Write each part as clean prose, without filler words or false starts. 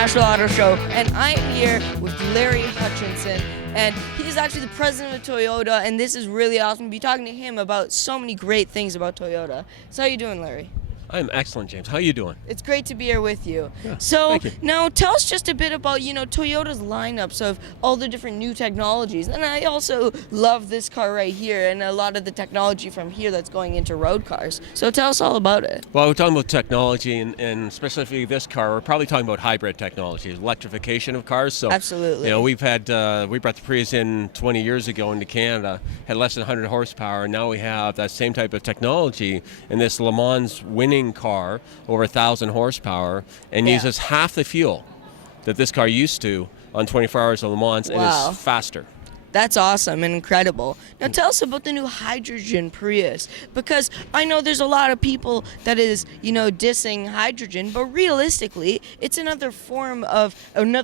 International Auto Show, and I'm here with Larry Hutchinson, and he's actually the president of Toyota, and this is really awesome to be talking to him about so many great things about Toyota. So how you doing, Larry? I'm excellent, James. How are you doing? It's great to be here with you. Yeah, so thank you. now tell us just a bit about, Toyota's lineups of all the different new technologies. And I also love this car right here and a lot of the technology from here that's going into road cars. So tell us all about it. Well, we're talking about technology, and specifically this car, we're probably talking about hybrid technology, electrification of cars. So, Absolutely. We've had, we brought the Prius in 20 years ago into Canada, had less than 100 horsepower, and now we have that same type of technology in this Le Mans winning car, over 1,000 horsepower, and uses half the fuel that this car used to on 24 hours of Le Mans, and is faster. That's awesome and incredible. Now tell us about the new hydrogen Prius, because I know there's a lot of people that is, dissing hydrogen, but realistically, it's another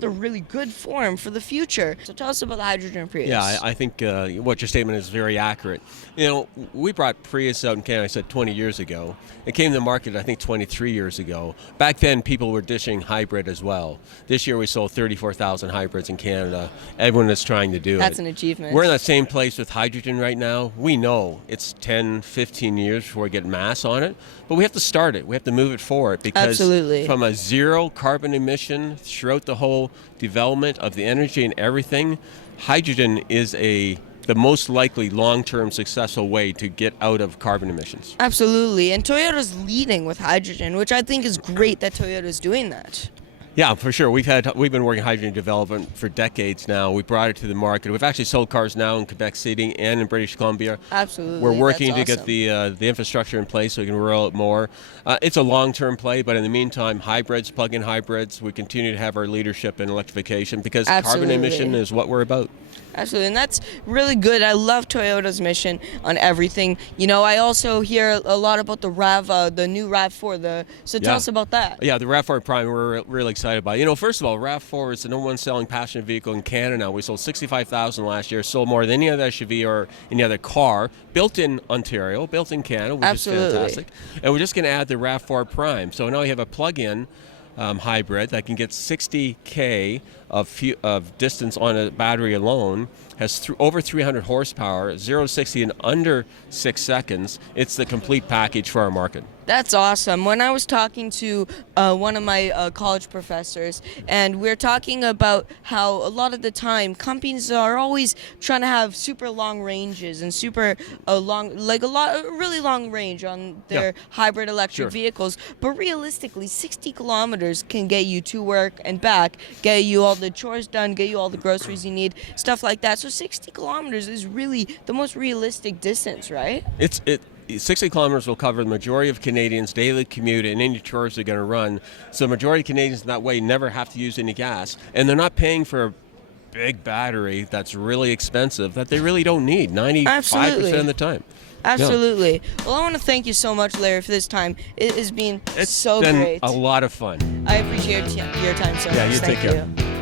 really good form for the future. So tell us about the hydrogen Prius. Yeah, I think what your statement is very accurate. We brought Prius out in Canada, I said 20 years ago. It came to the market, I think, 23 years ago. Back then, people were dishing hybrid as well. This year, we sold 34,000 hybrids in Canada. Everyone is trying to do it. That's an achievement. We're in that same place with hydrogen right now. We know it's 10, 15 years before we get mass on it, but we have to start it. We have to move it forward, because from a zero carbon emission throughout the whole development of the energy and everything, hydrogen is the most likely long-term successful way to get out of carbon emissions. Absolutely, and Toyota's leading with hydrogen, which I think is great that Toyota's doing that. Yeah, for sure. We've been working hydrogen development for decades now. We brought it to the market. We've actually sold cars now in Quebec City and in British Columbia. Absolutely. We're working to get the infrastructure in place so we can roll out more. It's a long-term play, but in the meantime, hybrids, plug-in hybrids, we continue to have our leadership in electrification, because carbon emission is what we're about. Absolutely, and that's really good. I love Toyota's mission on everything. I also hear a lot about the new RAV4. So tell us about that. Yeah, the RAV4 Prime, we're really excited about. First of all, RAV4 is the number one selling passenger vehicle in Canada now. We sold 65,000 last year, sold more than any other SUV or any other car, built in Ontario, built in Canada, which is fantastic. And we're just going to add the RAV4 Prime. So now we have a plug-in hybrid that can get 60K of distance on a battery alone, has over 300 horsepower, 0 to 60 in under 6 seconds. It's the complete package for our market. That's awesome. When I was talking to one of my college professors, and we're talking about how a lot of the time companies are always trying to have super long ranges and really long range on their hybrid electric vehicles. But realistically, 60 kilometers can get you to work and back, get you all the chores done, get you all the groceries you need, stuff like that. So 60 kilometers is really the most realistic distance, right? 60 kilometers will cover the majority of Canadians' daily commute and any chores they're going to run. So the majority of Canadians in that way never have to use any gas. And they're not paying for a big battery that's really expensive that they really don't need 95% of the time. Absolutely. Well, I want to thank you so much, Larry, for this time. It has been It's been great. a lot of fun. I appreciate your time so much. You take care.